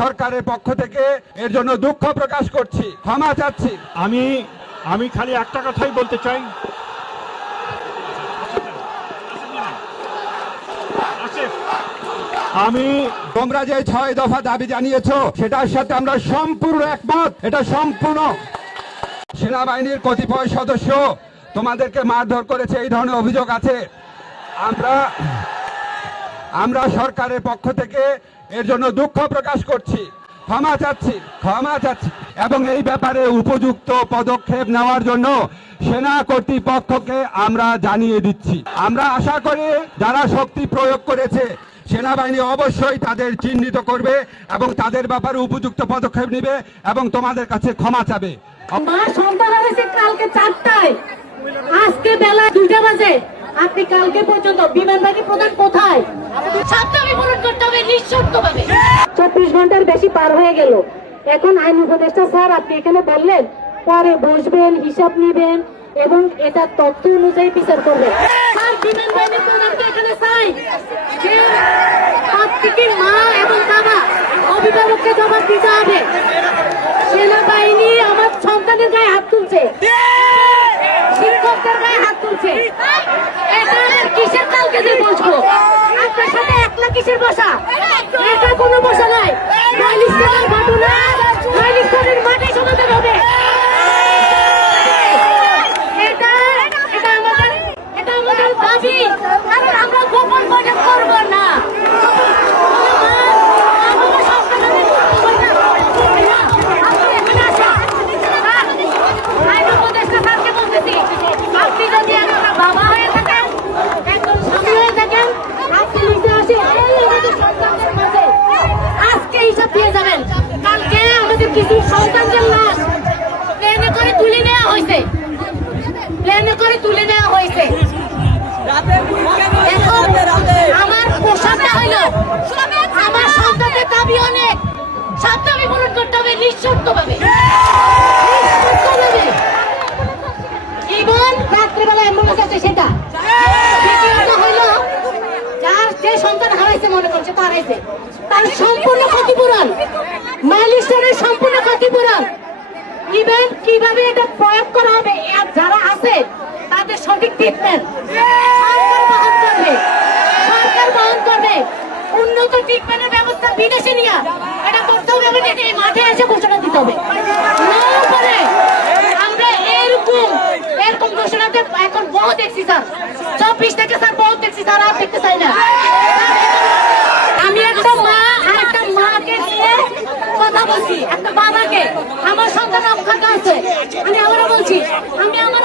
সরকারের পক্ষ থেকে এর জন্য দুঃখ প্রকাশ করছি ক্ষমা চাচ্ছি। আমি আমি খালি একটা কথাই বলতে চাই। আমি তোমরা যে ছয় দফা দাবি জানিয়েছো সেটার সাথে আমরা সম্পূর্ণ একমত এটা সম্পূর্ণ। সেনাবাহিনীর কতিপয় সদস্য তোমাদেরকে মারধর করেছে এই ধরনের অভিযোগ আছে। আমরা আমরা সরকারের পক্ষ থেকে এর জন্য দুঃখ প্রকাশ করছি। ক্ষমা চাচ্ছি ক্ষমা চাচ্ছি। এবং এই ব্যাপারে উপযুক্ত পদক্ষেপ নেওয়ার জন্য সেনা কর্তৃপক্ষকে আমরা জানিয়ে দিচ্ছি। আমরা আশা করি যারা শক্তি প্রয়োগ করেছে, সেনাবাহিনী অবশ্যই তাদের চিহ্নিত করবে এবং তাদের ব্যাপারে উপযুক্ত পদক্ষেপ নেবে এবং তোমাদের কাছে ক্ষমা চাবে। মা সন্তান হয়েছে কালকে চারটায়। আজকে বেলা দুইটা বাজে। আপনি কালকে পর্যন্ত বিমান বাহিনী প্রধান কোথায়? সাতটা বিবরণ করতে হবে চব্বিশ ঘণ্টার বেশি পার হয়ে গেল। এখন আইন উপদেষ্টা স্যার আপনি এখানে বললেন পরে বসবেন হিসাব নিবেন এবং এটা তথ্য অনুযায়ী বিচার করবেন। স্যার বিমান বাহিনী প্রধানকে এখানে চাই যে প্রত্যেকে মা এবং বাবা অভিভাবককে জবাব দিতে হবে। সেনাবাহিনী আমার সন্তানের গায়ে হাত তুলছে। কিসের কালকে যে বসবো কিসের বসা এটা কোনো বসা নাই মালিস্তানের ঘটনা মালিস্তানের মাঠে সমাধান হবে এটা এটা আমাদের এটা আমাদের দাবি আর আমরা গোপন বৈঠক করব না আমার সন্তানের আপনি এখানে আসেন আইন উপদেষ্টা স্যারকে বলতেছি আপনি যদি একটা বাবা হয়ে থাকেন একজন স্বামী হয়ে থাকেন আপনি লিখে আসেন এই আমাদের সন্তানদের মাঝে আজকে হিসাব দিয়ে যাবেন কালকে আমাদের কিছু সন্তানদের লাশ প্লেনে করে তুলে নেওয়া হয়েছে প্লেনে করে তুলে নেওয়া হয়েছে আমার পোশাকটা হইল, আমার সন্তানের দাবি অনেক। সাত দাবি পূরণ করতে হবে নিঃশর্ত ভাবে জীবন রাত্রিবেলা অ্যাম্বুলেন্স আছে সেটা দ্বিতীয়ত হইল যার যে সন্তান হারাইছে মনে করছে তার হারাইছে তার সম্পূর্ণ ক্ষতিপূরণ। মাইলিস্টারের সম্পূর্ণ ক্ষতিপূরণ। ইভেন কীভাবে এটা প্রয়োগ করা হবে? যারা আছে, তাদের সঠিক ট্রিটমেন্ট সরকার বহন করবে। উন্নত ট্রিটমেন্টের ব্যবস্থা বিদেশে নিয়ে। এটা করতে হবে আমাদের এই মাঠে এসে ঘোষণা দিতে হবে। আমরা এরকম এরকম ঘোষণাতে এখন বহু দেখছি, স্যার। চব্বিশ থেকে, স্যার আর দেখতে চাই না আমি একটা মা আর একটা মাকে নিয়ে কথা বলছি একটা বাবাকে আমার সন্তান অক্ষত আছে আমি আবারও বলছি আমি আমার